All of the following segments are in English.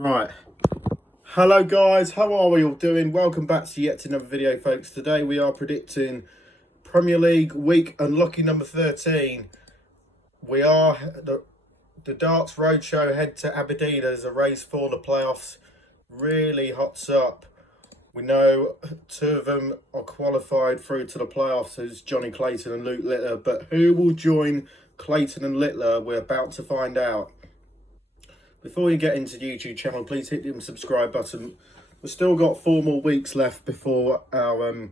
Right. Hello guys, how are we all doing? Welcome back to yet another video, folks. Today we are predicting Premier League week unlucky number 13. We are the Darts Roadshow head to Aberdeen as a race for the playoffs really hots up. We know two of them are qualified through to the playoffs as Jonny, Clayton and Luke Littler, but who will join Clayton and Littler? We're about to find out. Before you get into the YouTube channel, please hit the subscribe button. We've still got 4 more weeks left before our,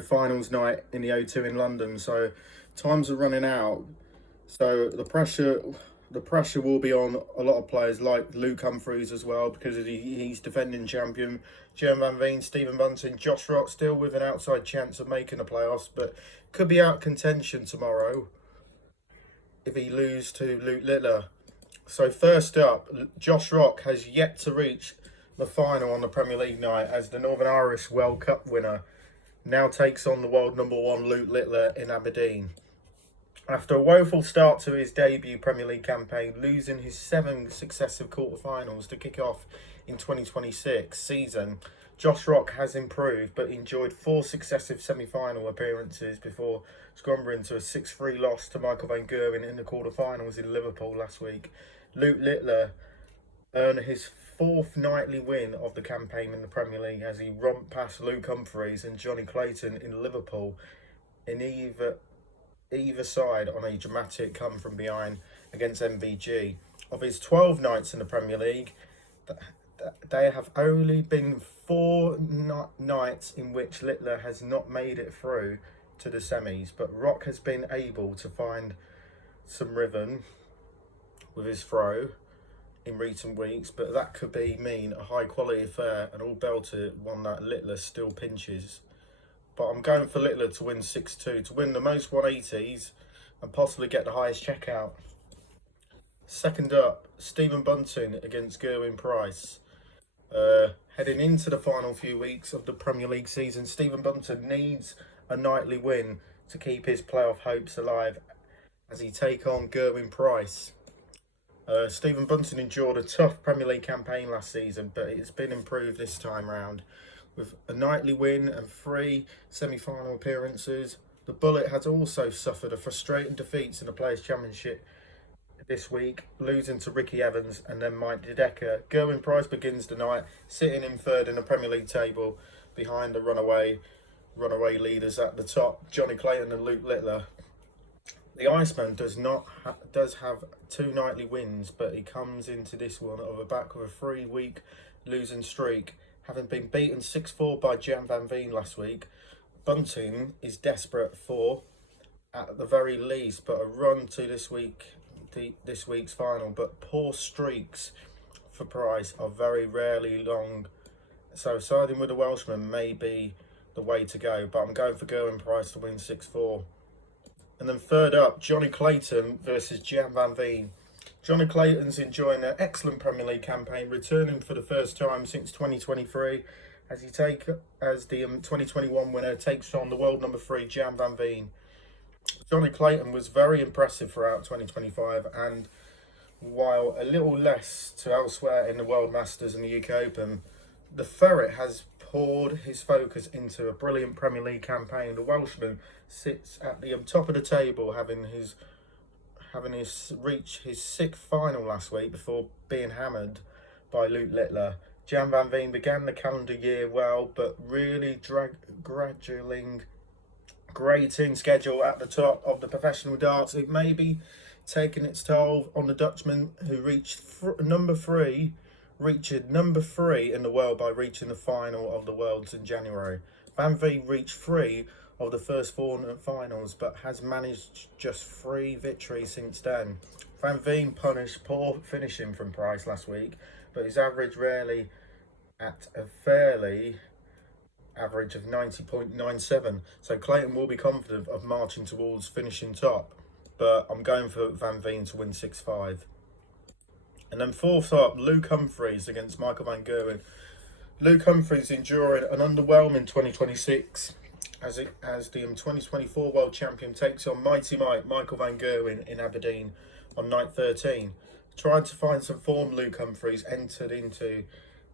finals night in the O2 in London. So times are running out. So the pressure will be on a lot of players like Luke Humphries as well, because he's defending champion. Gerwen, Veen, Stephen Bunting, Josh Rock still with an outside chance of making the playoffs, but could be out contention tomorrow if he loses to Luke Littler. So first up, Josh Rock has yet to reach the final on the Premier League night as the Northern Irish World Cup winner now takes on the world number 1 Luke Littler in Aberdeen. After a woeful start to his debut Premier League campaign, losing his 7 successive quarter-finals to kick off in 2026 season, Josh Rock has improved but enjoyed 4 successive semi-final appearances before squandering to a 6-3 loss to Michael van Gerwen in the quarter-finals in Liverpool last week. Luke Littler earned his 4th nightly win of the campaign in the Premier League as he romped past Luke Humphries and Jonny Clayton in Liverpool in either side on a dramatic come from behind against MVG. Of his 12 nights in the Premier League, there have only been 4 nights in which Littler has not made it through to the semis, but Rock has been able to find some rhythm with his throw in recent weeks, but that could mean a high quality affair, an all belter, one that Littler still pinches. But I'm going for Littler to win 6-2, to win the most 180s and possibly get the highest checkout. Second up, Stephen Bunting against Gerwyn Price. Heading into the final few weeks of the Premier League season, Stephen Bunting needs a nightly win to keep his playoff hopes alive as he take on Gerwyn Price. Stephen Bunting endured a tough Premier League campaign last season, but it's been improved this time round. With a nightly win and 3 semi-final appearances, the Bullet has also suffered a frustrating defeats in the Players' Championship this week, losing to Ricky Evans and then Mike Dedeker. Gerwyn Price begins the night sitting in 3rd in the Premier League table behind the runaway leaders at the top, Jonny Clayton and Luke Littler. The Iceman does have 2 nightly wins, but he comes into this one on the back of a 3-week losing streak, having been beaten 6-4 by Gian van Veen last week. Bunting is desperate for, at the very least, but a run to this week's final. But poor streaks for Price are very rarely long, so siding with the Welshman may be the way to go. But I'm going for Gerwyn Price to win 6-4. And then third up, Jonny Clayton versus Gian van Veen. Jonny Clayton's enjoying an excellent Premier League campaign, returning for the first time since 2023 as the 2021 winner takes on the world number 3 Gian van Veen. Jonny Clayton was very impressive throughout 2025, and while a little less to elsewhere in the World Masters and the UK Open, the Ferret has poured his focus into a brilliant Premier League campaign. The Welshman sits at the top of the table, having reached his 6th final last week before being hammered by Luke Littler. Gian van Veen began the calendar year well, but really grating schedule at the top of the professional darts. It may be taking its toll on the Dutchman, who reached number 3 in the world by reaching the final of the Worlds in January. Van Veen reached 3 of the first 4 finals, but has managed just 3 victories since then. Van Veen punished poor finishing from Price last week, but his average rarely at a fairly average of 90.97. So Clayton will be confident of marching towards finishing top, but I'm going for Van Veen to win 6-5. And then fourth up, Luke Humphries against Michael van Gerwen. Luke Humphries enduring an underwhelming 2026 as the 2024 world champion takes on Mighty Mike Michael van Gerwen in Aberdeen on night 13. trying to find some form. Luke Humphries entered into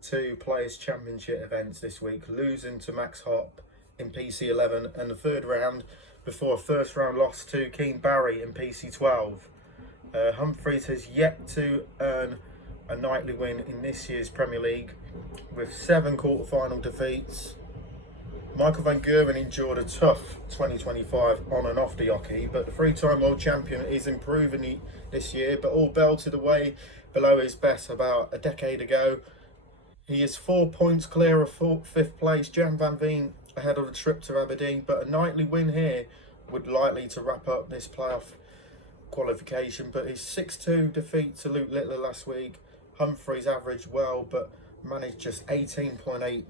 2 Players' Championship events this week, losing to Max Hop in PC11 and the 3rd round before a first round loss to Keen Barry in PC12. Humphries has yet to earn a nightly win in this year's Premier League with 7 quarter-final defeats. Michael van Gerwen endured a tough 2025 on and off the hockey, but the 3-time world champion is improving this year, but all belted away below his best about a decade ago. He is 4 points clear of 5th place, Gian van Veen ahead of the trip to Aberdeen, but a nightly win here would likely to wrap up this playoff qualification. But his 6-2 defeat to Luke Littler last week, Humphries averaged well, but managed just 18.8%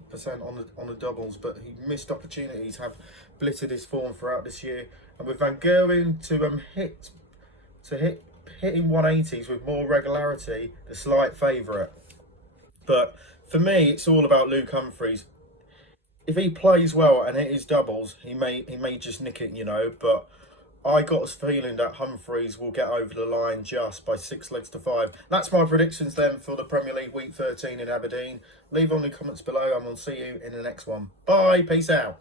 on the doubles, but he missed opportunities, have blittered his form throughout this year. And with Van Gerwen to hitting 180s with more regularity, the slight favourite. But for me, it's all about Luke Humphries. If he plays well and hit his doubles, he may just nick it, you know. But I got a feeling that Humphries will get over the line just by 6 legs to 5. That's my predictions then for the Premier League Week 13 in Aberdeen. Leave on the comments below and we'll see you in the next one. Bye, peace out.